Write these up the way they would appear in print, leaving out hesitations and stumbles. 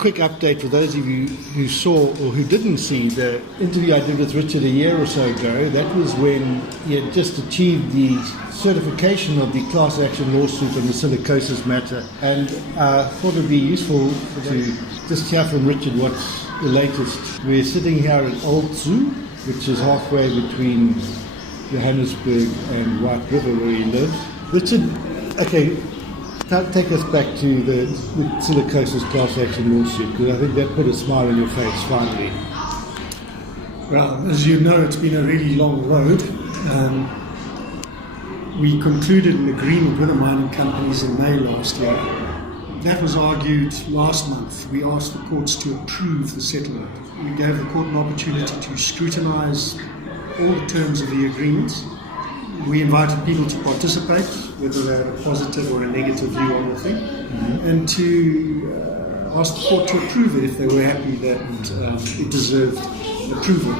quick update for those of you who saw or who didn't see the interview I did with Richard a year or so ago. That was when he had just achieved the certification of the class action lawsuit on the silicosis matter, and I thought it would be useful to just hear from Richard what's the latest. We're sitting here in Old Zoo, which is halfway between Johannesburg and White River where he lives. Richard, okay, take us back to the Silicosis Class Action Lawsuit, because I think that put a smile on your face finally. Well, as you know, it's been a really long road. We concluded an agreement with the mining companies in May last year. That was argued last month. We asked the courts to approve the settlement. We gave the court an opportunity to scrutinise all the terms of the agreement. We invited people to participate, whether they had a positive or a negative view on the thing, and to ask the court to approve it if they were happy that it deserved approval.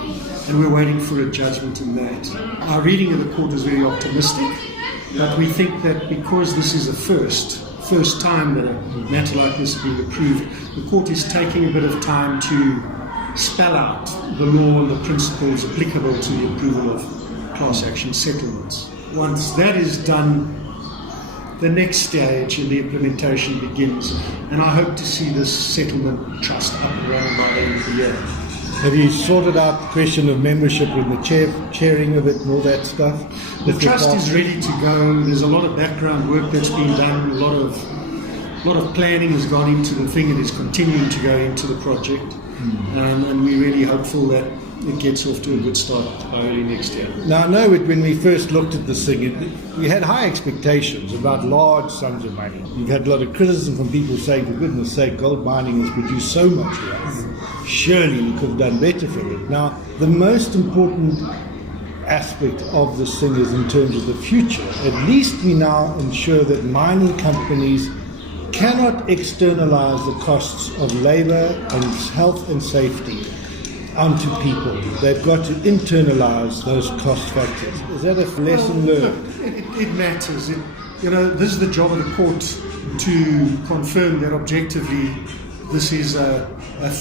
And we're waiting for a judgment in that. Our reading of the court is very optimistic, but we think that because this is a first time that a matter like this has been approved, the court is taking a bit of time to spell out the law and the principles applicable to the approval of class action settlements. Once that is done, the next stage in the implementation begins, and I hope to see this settlement trust up and running by the end of the year. Have you sorted out the question of membership and the chairing of it and all that stuff? The trust is ready to go. There's a lot of background work that's been done. A lot of planning has gone into the thing and is continuing to go into the project. And we're really hopeful that it gets off to a good start early next year. Now, I know when we first looked at this thing, we had high expectations about large sums of money. We've had a lot of criticism from people saying, for goodness sake, gold mining has produced so much wealth. Surely we could have done better for it. Now, the most important aspect of this thing is in terms of the future. At least we now ensure that mining companies cannot externalize the costs of labor and health and safety onto people. They've got to internalize those cost factors. Is that a lesson learned? It matters. This is the job of the court to confirm that objectively this is a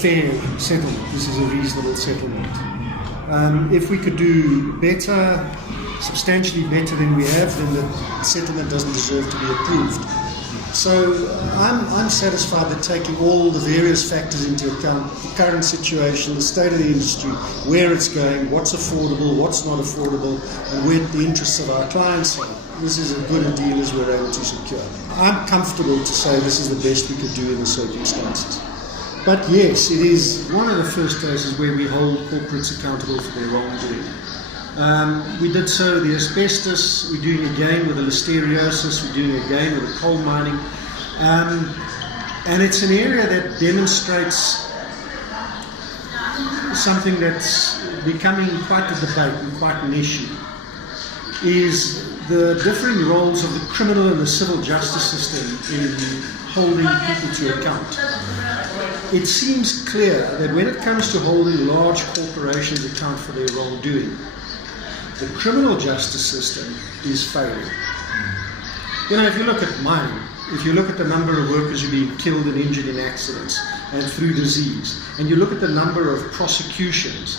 fair settlement. This is a reasonable settlement. If we could do better, substantially better than we have, then the settlement doesn't deserve to be approved. So I'm satisfied that taking all the various factors into account, the current situation, the state of the industry, where it's going, what's affordable, what's not affordable, and where the interests of our clients are, this is as good a deal as we're able to secure. I'm comfortable to say this is the best we could do in the circumstances. But yes, it is one of the first cases where we hold corporates accountable for their wrongdoing. We did so with the asbestos, we're doing again with the listeriosis, we're doing again with the coal mining. And it's an area that demonstrates something that's becoming quite a debate and quite an issue, is the differing roles of the criminal and the civil justice system in holding people to account. It seems clear that when it comes to holding large corporations account for their wrongdoing, the criminal justice system is failing. If you look at mining, if you look at the number of workers who are being killed and injured in accidents and through disease, and you look at the number of prosecutions,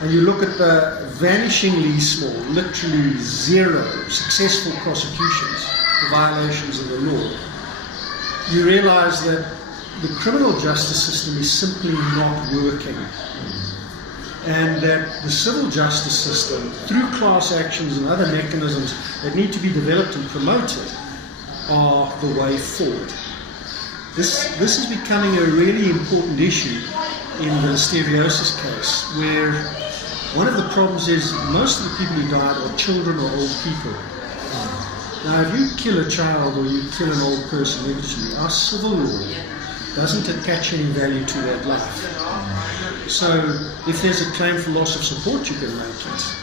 and you look at the vanishingly small, literally zero, successful prosecutions for violations of the law, you realize that the criminal justice system is simply not working. And that the civil justice system, through class actions and other mechanisms that need to be developed and promoted, are the way forward. This is becoming a really important issue in the Listeriosis case, where one of the problems is most of the people who died are children or old people. Now, if you kill a child or you kill an old person, eventually, our civil law doesn't attach any value to that life. So if there's a claim for loss of support, you can make it.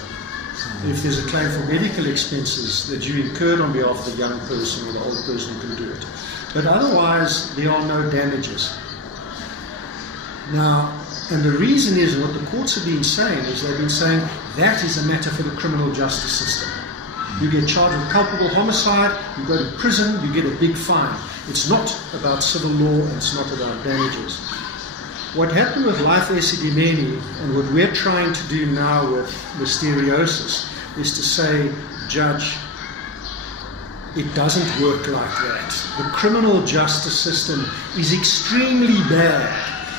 If there's a claim for medical expenses that you incurred on behalf of the young person or the old person, you can do it. But otherwise, there are no damages. Now, and the reason is, what the courts have been saying is they've been saying that is a matter for the criminal justice system. You get charged with culpable homicide, you go to prison, you get a big fine. It's not about civil law, and it's not about damages. What happened with life Xolobeni and what we're trying to do now with Listeriosis is to say, Judge, it doesn't work like that. The criminal justice system is extremely bad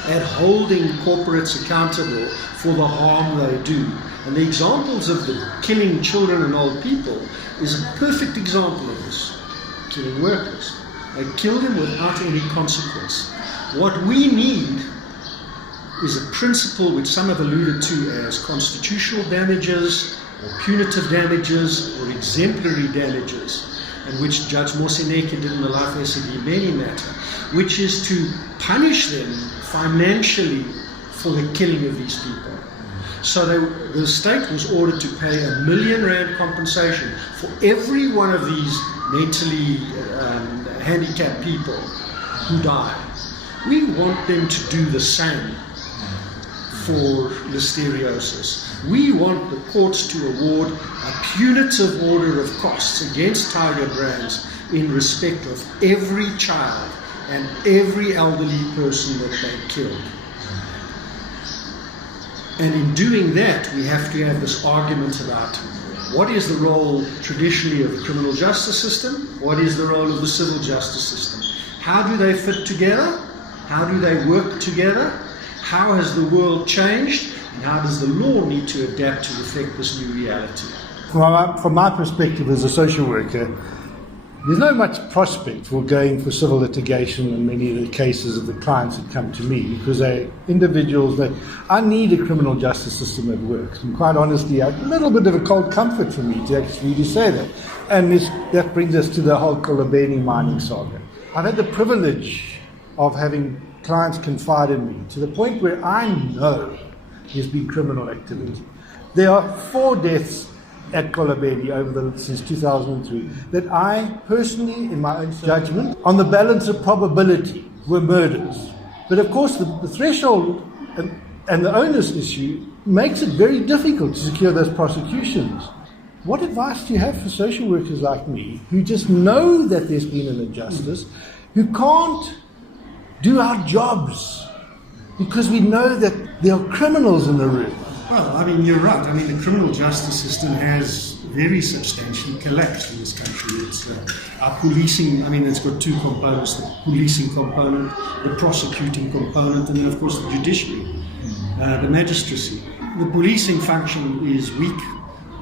at holding corporates accountable for the harm they do. And the examples of the killing children and old people is a perfect example of this. Killing workers. They killed them without any consequence. What we need is a principle which some have alluded to as constitutional damages, or punitive damages, or exemplary damages, and which Judge Moseneke did in the life Xolobeni matter, which is to punish them financially for the killing of these people. So the state was ordered to pay R1 million compensation for every one of these mentally handicapped people who died. We want them to do the same for Listeriosis. We want the courts to award a punitive order of costs against Tiger Brands in respect of every child and every elderly person that they killed. And in doing that, we have to have this argument about what is the role traditionally of the criminal justice system, what is the role of the civil justice system. How do they fit together? How do they work together? How has the world changed? And how does the law need to adapt to reflect this new reality? From my perspective as a social worker, there's no much prospect for going for civil litigation in many of the cases of the clients that come to me, because they're individuals that I need a criminal justice system that works. And quite honestly, a little bit of a cold comfort for me to actually really say that. And that brings us to the whole Xolobeni Mining saga. I've had the privilege of having clients confide in me to the point where I know there's been criminal activity. There are 4 deaths at Xolobeni since 2003 that I personally, in my own judgment, on the balance of probability, were murders. But of course, the threshold and the onus issue makes it very difficult to secure those prosecutions. What advice do you have for social workers like me who just know that there's been an injustice, who can't do our jobs because we know that there are criminals in the room? Well, I mean, you're right. I mean, the criminal justice system has very substantially collapsed in this country. It's our policing, I mean, it's got 2 components, the policing component, the prosecuting component, and then, of course, the judiciary, the magistracy. The policing function is weak.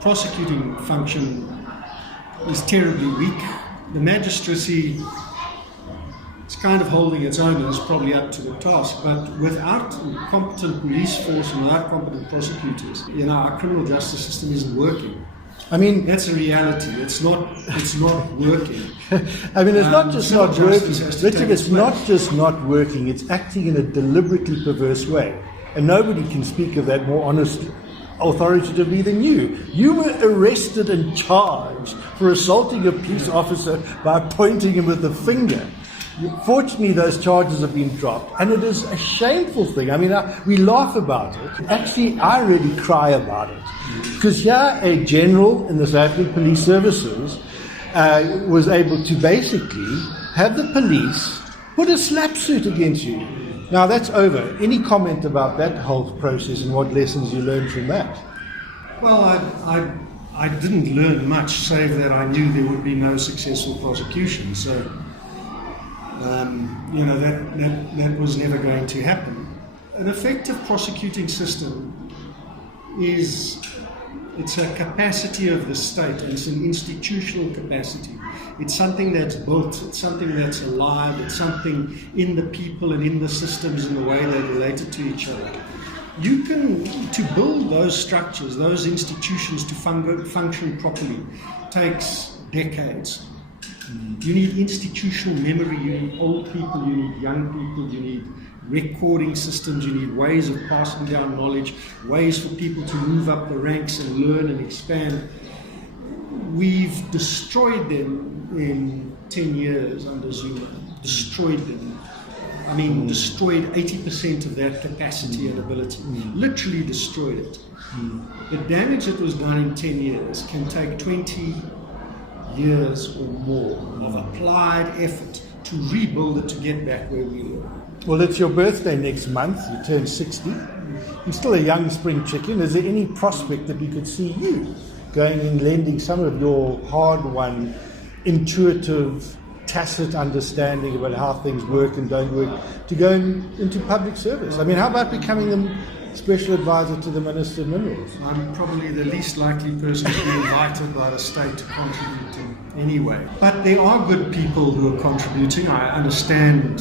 Prosecuting function is terribly weak. The magistracy, it's kind of holding its own and is probably up to the task, but without competent police force and without competent prosecutors, our criminal justice system isn't working. I mean, that's a reality. It's not working. I mean, it's not just not working. Richard, it's not just not working. It's acting in a deliberately perverse way, and nobody can speak of that more honestly, authoritatively than you. You were arrested and charged for assaulting a police officer by pointing him with a finger. Fortunately, those charges have been dropped, and it is a shameful thing. I mean, we laugh about it. Actually, I really cry about it, because here a general in the South African Police Services was able to basically have the police put a slap suit against you. Now that's over. Any comment about that whole process and what lessons you learned from that? Well, I didn't learn much, save that I knew there would be no successful prosecution. So. That was never going to happen. An effective prosecuting system it's a capacity of the state, and it's an institutional capacity. It's something that's built, it's something that's alive, it's something in the people and in the systems and the way they're related to each other. To build those structures, those institutions to function properly, takes decades. You need institutional memory, you need old people, you need young people, you need recording systems, you need ways of passing down knowledge, ways for people to move up the ranks and learn and expand. We've destroyed them in 10 years under Zuma. Destroyed them. I mean, destroyed 80% of that capacity and ability. Literally destroyed it. The damage that was done in 10 years can take 20 years or more of applied effort to rebuild it to get back where we were. Well, it's your birthday next month. You turn 60. You're still a young spring chicken. Is there any prospect that we could see you going and lending some of your hard-won, intuitive, tacit understanding about how things work and don't work to go into public service? I mean, how about becoming the special advisor to the Minister of Minerals? I'm probably the least likely person to be invited by the state to contribute in any way. But there are good people who are contributing. I understand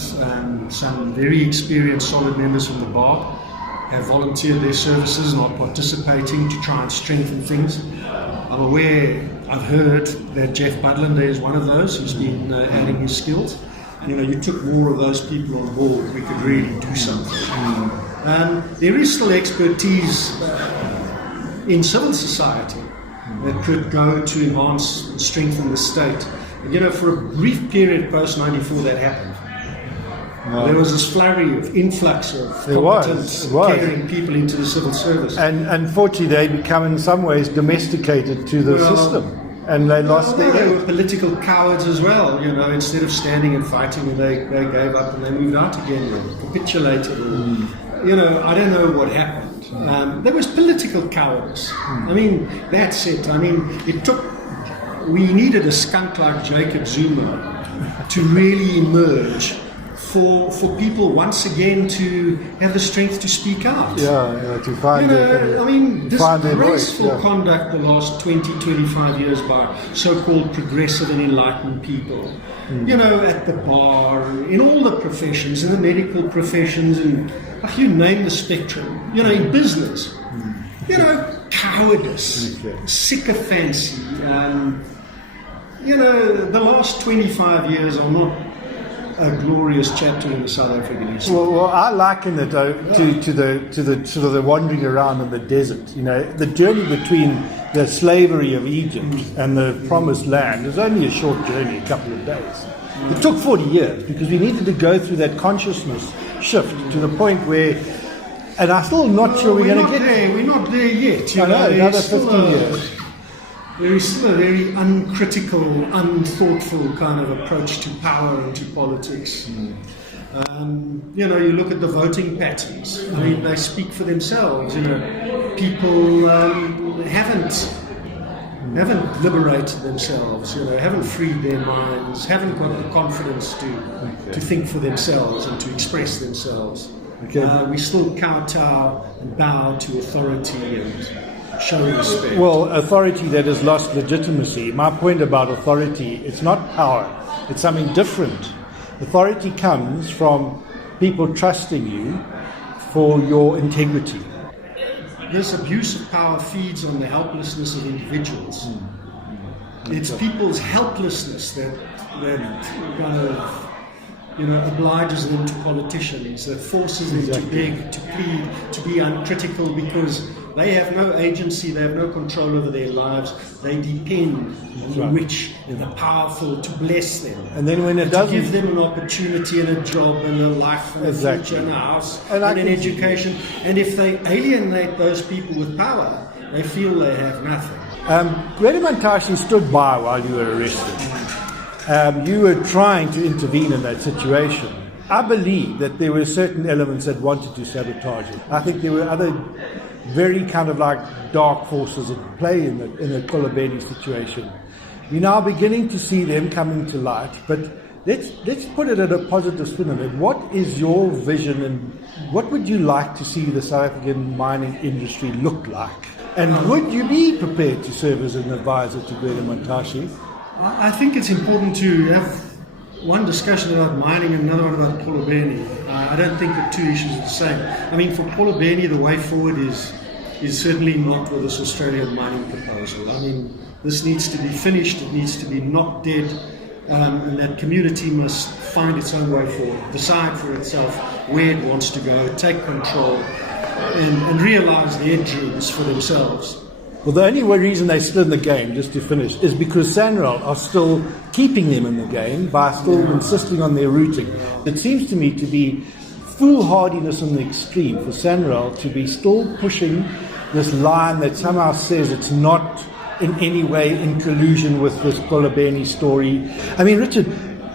some very experienced solid members from the bar have volunteered their services and are participating to try and strengthen things. I'm aware, I've heard that Jeff Budlander is one of those who's been adding his skills. And you took more of those people on board, we could really do something. There is still expertise in civil society that could go to enhance and strengthen the state. And, for a brief period post-94 that happened. There was this flurry of influx of competent, caring people into the civil service. And unfortunately, they become in some ways domesticated to the system. And they lost their... They were political cowards as well, instead of standing and fighting, and they gave up and they moved out again, or capitulated. Or, I don't know what happened. There was political cowardice. I mean, that's it. I mean, we needed a skunk like Jacob Zuma to really emerge for people once again to have the strength to speak out. To find disgraceful conduct the last 20, 25 years by so-called progressive and enlightened people. At the bar, in all the professions, in the medical professions, and you name the spectrum, in business. Cowardice, sycophancy. The last 25 years are not a glorious chapter in the South African history. Well, I liken it to the sort of the wandering around in the desert. The journey between the slavery of Egypt and the promised land is only a short journey, a couple of days. It took 40 years because we needed to go through that consciousness shift to the point where, and I'm still not sure we're going to get there. We're not there yet. Another 15 years. There is still a very uncritical, unthoughtful kind of approach to power and to politics. You look at the voting patterns. I mean, they speak for themselves. People haven't liberated themselves. Haven't freed their minds. Haven't got the confidence to think for themselves and to express themselves. We still kowtow and bow to authority and show respect. Well, authority that has lost legitimacy. My point about authority, it's not power, it's something different. Authority comes from people trusting you for your integrity. This abuse of power feeds on the helplessness of individuals. It's people's helplessness that kind of obliges them to politicians, that forces them to beg, to plead, to be uncritical, because they have no agency, they have no control over their lives. They depend on the rich and the powerful to bless them. And then when it doesn't, to give them an opportunity and a job and a life and a future and a house and an education. And if they alienate those people with power, they feel they have nothing. Gwede Mantashe stood by while you were arrested. You were trying to intervene in that situation. I believe that there were certain elements that wanted to sabotage it. I think there were other very kind of like dark forces at play in the Xolobeni situation. We're now beginning to see them coming to light, but let's put it at a positive spin of it. What is your vision, and what would you like to see the South African mining industry look like? And would you be prepared to serve as an advisor to Gwede Mantashe? I think it's important to have one discussion about mining and another one about Xolobeni. I don't think the two issues are the same. I mean, for Xolobeni, the way forward is certainly not with this Australian mining proposal. I mean, this needs to be finished, it needs to be knocked dead, and that community must find its own way forward, decide for itself where it wants to go, take control, and realise the end dreams for themselves. Well, the only reason they're still in the game, just to finish, is because Sanral are still keeping them in the game by still insisting on their routing. It seems to me to be foolhardiness on the extreme for Sanral to be still pushing this line that somehow says it's not in any way in collusion with this Xolobeni story. I mean, Richard,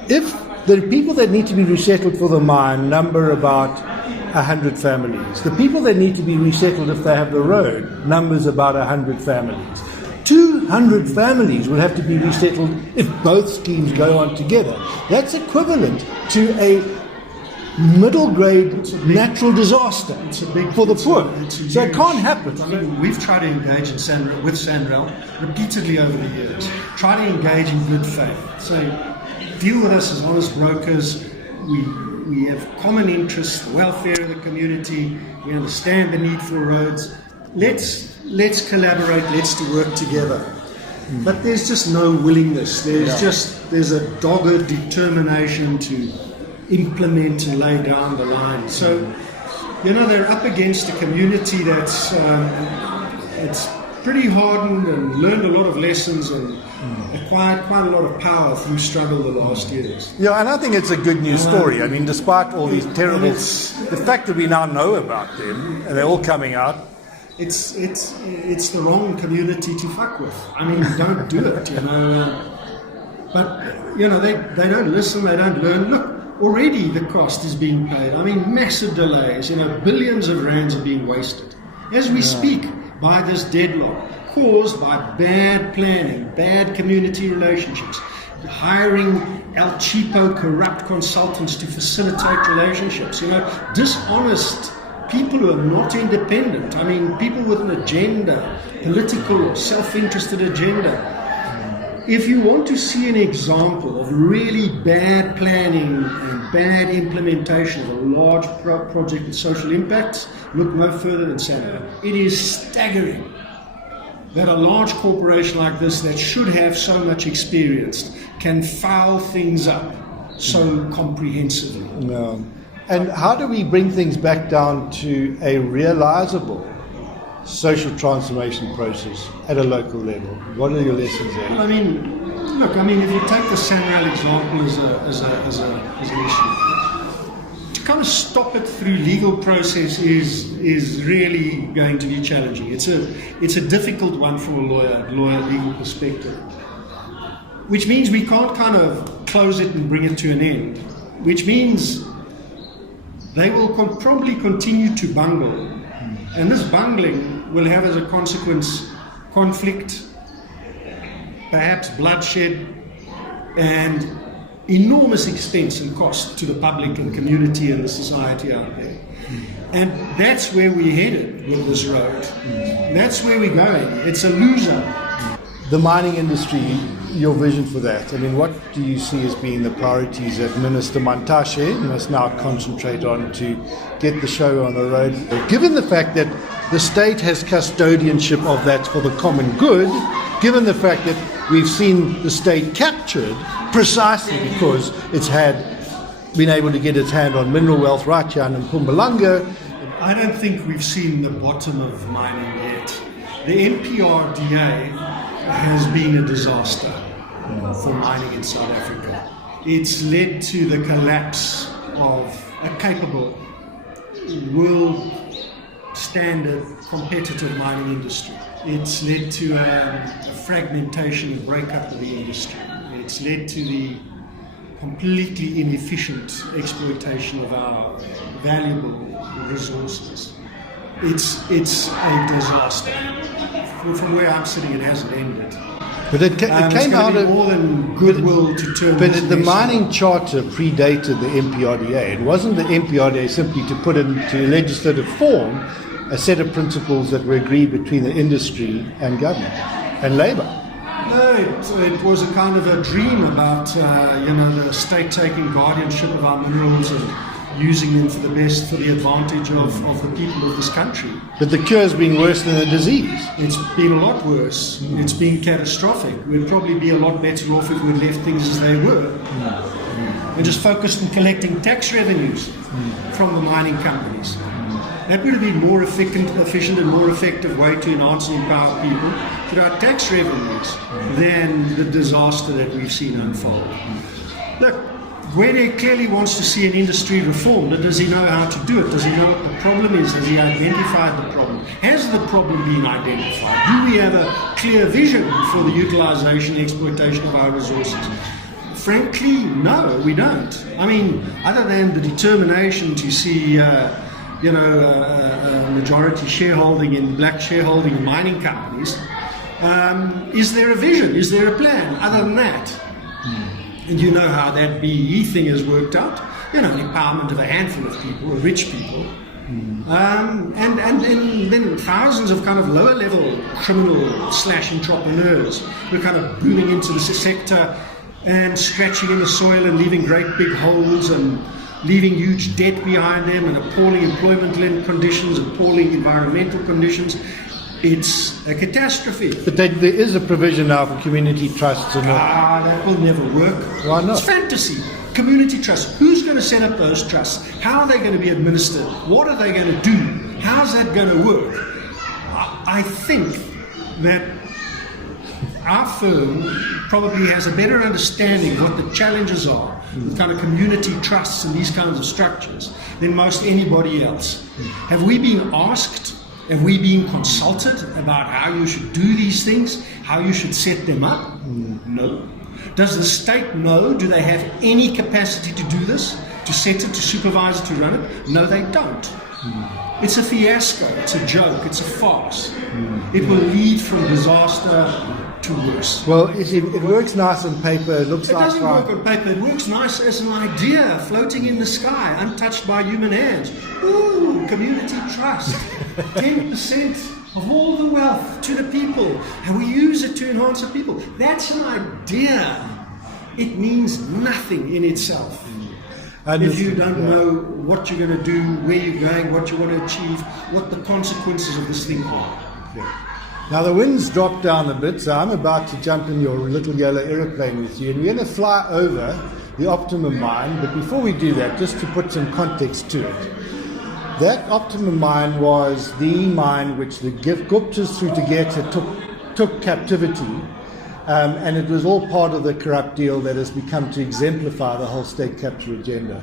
if The people that need to be resettled for the mine number about 100 families. The people that need to be resettled if they have the road numbers about 100 families. 200 families will have to be resettled if both schemes go on together. That's equivalent to a middle grade natural disaster for the poor. So it can't happen. I mean, we've tried to engage with Sanral repeatedly over the years. Try to engage in good faith. So deal with us as honest brokers. We have common interests, the welfare of the community. We understand the need for roads. Let's collaborate. Let's work together. But there's just no willingness. There's a dogged determination to implement and lay down the line. So, they're up against a community that's it's pretty hardened and learned a lot of lessons and acquired quite a lot of power through struggle the last years. Yeah, and I think it's a good news story. I mean, despite all these terrible, the fact that we now know about them and they're all coming out. It's the wrong community to fuck with. I mean, don't do it, But they don't listen. They don't learn. Look. Already the cost is being paid. I mean, massive delays. Billions of rands are being wasted as we speak by this deadlock caused by bad planning, bad community relationships, hiring El Cheapo corrupt consultants to facilitate relationships. Dishonest people who are not independent. I mean, people with an agenda, political or self-interested agenda. If you want to see an example of really bad planning and bad implementation of a large project with social impacts, look no further than Sanral. It is staggering that a large corporation like this that should have so much experience can foul things up so comprehensively. No. And how do we bring things back down to a realizable social transformation process at a local level? What are your lessons there? Well, if you take the Sanral example as an issue, to kind of stop it through legal process is really going to be challenging. It's a difficult one from a lawyer legal perspective, which means we can't kind of close it and bring it to an end, which means they will probably continue to bungle. And this bungling will have as a consequence conflict, perhaps bloodshed, and enormous expense and cost to the public and community and the society out there. And that's where we're headed with this road. That's where we're going. It's a loser. The mining industry, your vision for that? I mean, what do you see as being the priorities that Minister Mantashe must now concentrate on to get the show on the road? Given the fact that the state has custodianship of that for the common good, given the fact that we've seen the state captured precisely because it's been able to get its hand on mineral wealth right here in Mpumalanga. I don't think we've seen the bottom of mining yet. The MPRDA has been a disaster for mining in South Africa. It's led to the collapse of a capable, world standard competitive mining industry. It's led to a fragmentation and breakup of the industry. It's led to the completely inefficient exploitation of our valuable resources. It's a disaster. From where I'm sitting, it hasn't ended. But it came out of more than goodwill to turn. But the mining charter predated the MPRDA. It wasn't the MPRDA simply to put into legislative form a set of principles that were agreed between the industry and government and Labour. No, it was a kind of a dream about the state taking guardianship of our minerals and using them for the advantage of the people of this country. But the cure's been worse than the disease. It's been a lot worse. It's been catastrophic. We'd probably be a lot better off if we'd left things as they were and just focused on collecting tax revenues from the mining companies. That would have been more efficient and more effective way to enhance and empower people through our tax revenues than the disaster that we've seen unfold. Look, Gwede clearly wants to see an industry reformed, but does he know how to do it? Does he know what the problem is? Has he identified the problem? Has the problem been identified? Do we have a clear vision for the utilization and exploitation of our resources? frankly, no, we don't. I mean, other than the determination to see, majority shareholding in black shareholding in mining companies, is there a vision? Is there a plan? Other than that, and you know how that BEE thing has worked out. You know, empowerment of a handful of people, rich people, and then thousands of kind of lower level criminal / entrepreneurs who are kind of booming into the sector and scratching in the soil and leaving great big holes and leaving huge debt behind them and appalling employment conditions, appalling environmental conditions. It's a catastrophe. But there is a provision now for community trusts. That will never work. Why not? It's fantasy. Community trusts. Who's going to set up those trusts? How are they going to be administered? What are they going to do? How's that going to work? I think that our firm probably has a better understanding of what the challenges are with kind of community trusts and these kinds of structures than most anybody else. Have we been asked? Have we been consulted about how you should do these things? How you should set them up? No. Does the state know? Do they have any capacity to do this? To set it, to supervise it, to run it? No, they don't. It's a fiasco. It's a joke. It's a farce. It will lead from disaster to worse. Well, it works nice on paper. It looks like doesn't work on paper. It works nice as an idea floating in the sky, untouched by human hands. Ooh, community trust. 10% of all the wealth to the people, and we use it to enhance the people. That's an idea. It means nothing in itself. If you don't know what you're going to do, where you're going, what you want to achieve, what the consequences of this thing are. Now the wind's dropped down a bit, so I'm about to jump in your little yellow aeroplane with you, and we're going to fly over the Optimum mine. But before we do that, just to put some context to it, that Optimum mine was the mine which the Guptas through Tegeta took captivity, and it was all part of the corrupt deal that has become to exemplify the whole state capture agenda.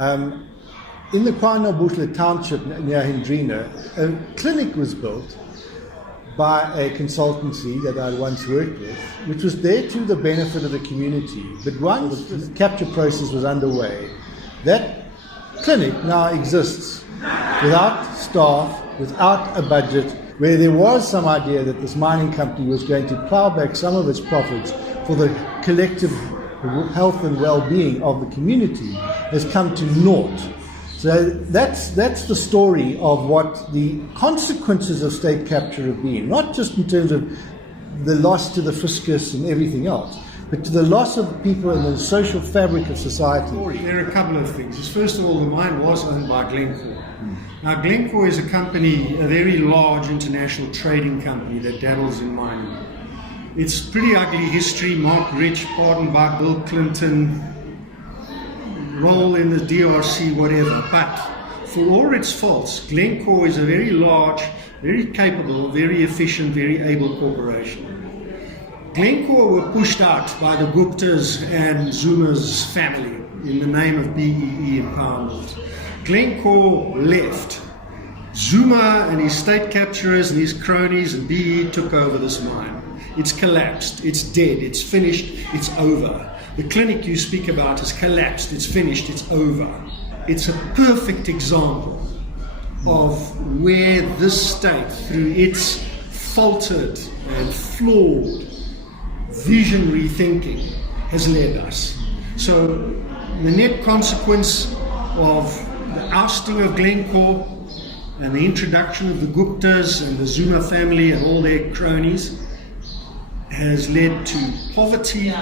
In the KwaNobuhle township near Hendrina, a clinic was built by a consultancy that I once worked with, which was there to the benefit of the community. But once the capture process was underway, that clinic now exists without staff, without a budget, where there was some idea that this mining company was going to plow back some of its profits for the collective health and well-being of the community, has come to naught. So that's the story of what the consequences of state capture have been, not just in terms of the loss to the fiscus and everything else, but to the loss of people in the social fabric of society. There are a couple of things. First of all, the mine was owned by Glencore. Now, Glencore is a company, a very large international trading company that dabbles in mining. It's pretty ugly history. Mark Rich, pardoned by Bill Clinton, role in the DRC, whatever. But for all its faults, Glencore is a very large, very capable, very efficient, very able corporation. Glencore were pushed out by the Guptas and Zuma's family in the name of BEE empowerment. Glencore left. Zuma and his state capturers and his cronies and BEE took over this mine. It's collapsed, it's dead, it's finished, it's over. The clinic you speak about has collapsed, it's finished, it's over. It's a perfect example of where this state, through its faltered and flawed visionary thinking, has led us. So the net consequence of the ousting of Glencore and the introduction of the Guptas and the Zuma family and all their cronies has led to poverty,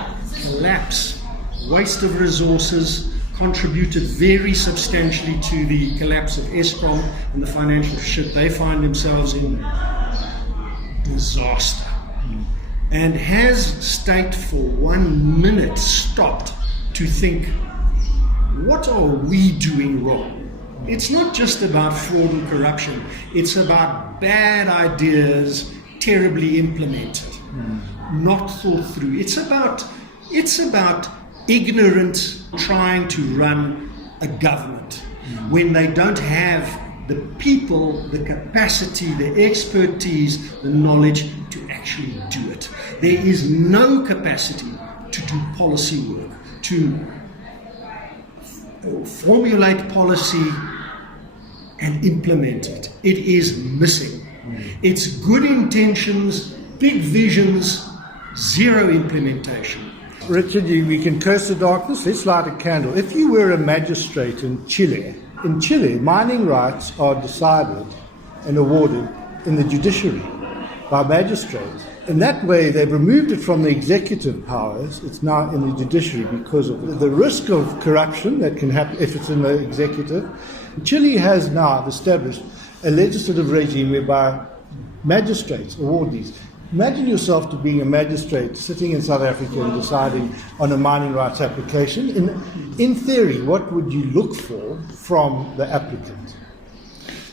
collapse, waste of resources, contributed very substantially to the collapse of Eskom and the financial shit they find themselves in. Disaster. And has state for 1 minute stopped to think, what are we doing wrong? It's not just about fraud and corruption. It's about bad ideas terribly implemented, not thought through. It's about ignorant trying to run a government when they don't have the people, the capacity, the expertise, the knowledge to actually do it. There is no capacity to do policy work, to formulate policy and implement it. It is missing. It's good intentions, big visions, zero implementation. Richard, we can curse the darkness. Let's light a candle. If you were a magistrate in Chile, mining rights are decided and awarded in the judiciary by magistrates. In that way, they've removed it from the executive powers. It's now in the judiciary because of the risk of corruption that can happen if it's in the executive. Chile has now established a legislative regime whereby magistrates award these. Imagine yourself to being a magistrate sitting in South Africa and deciding on a mining rights application. In theory, what would you look for from the applicant?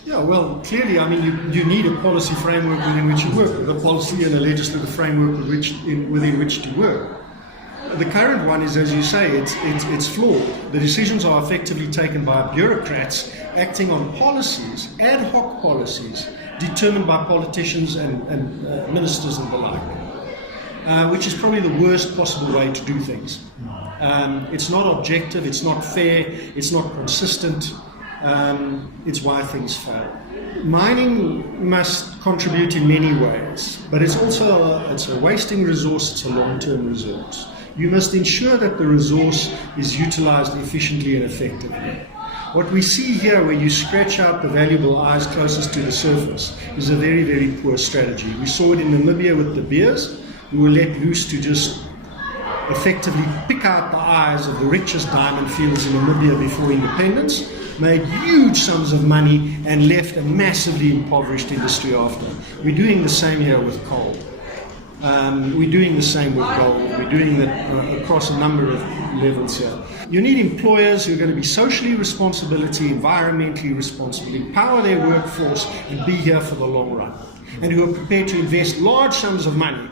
Yeah, well, clearly, I mean, you need a policy framework within which you work, a policy and a legislative framework within which to work. The current one is, as you say, it's flawed. The decisions are effectively taken by bureaucrats acting on policies, ad hoc policies, determined by politicians and ministers and the like, which is probably the worst possible way to do things. It's not objective, it's not fair, it's not consistent. It's why things fail. Mining must contribute in many ways, but it's also a wasting resource, it's a long-term resource. You must ensure that the resource is utilized efficiently and effectively. What we see here, where you scratch out the valuable eyes closest to the surface, is a very, very poor strategy. We saw it in Namibia with the beers, who were let loose to just effectively pick out the eyes of the richest diamond fields in Namibia before independence, made huge sums of money, and left a massively impoverished industry after. We're doing the same here with coal. We're doing the same with gold. We're doing that across a number of levels here. You need employers who are going to be socially responsible, environmentally responsible, empower their workforce, and be here for the long run, and who are prepared to invest large sums of money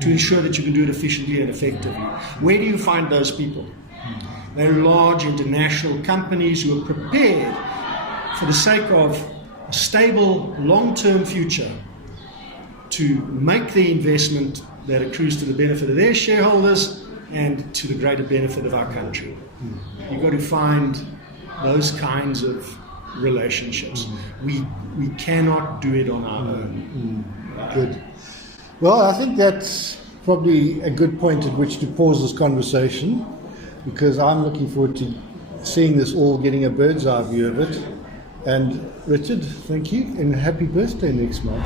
to ensure that you can do it efficiently and effectively. Where do you find those people? They're large international companies who are prepared, for the sake of a stable, long-term future, to make the investment that accrues to the benefit of their shareholders and to the greater benefit of our country. You've got to find those kinds of relationships. We cannot do it on our own. Good. Well, I think that's probably a good point at which to pause this conversation, because I'm looking forward to seeing this all, getting a bird's eye view of it. And Richard, thank you, and happy birthday next month.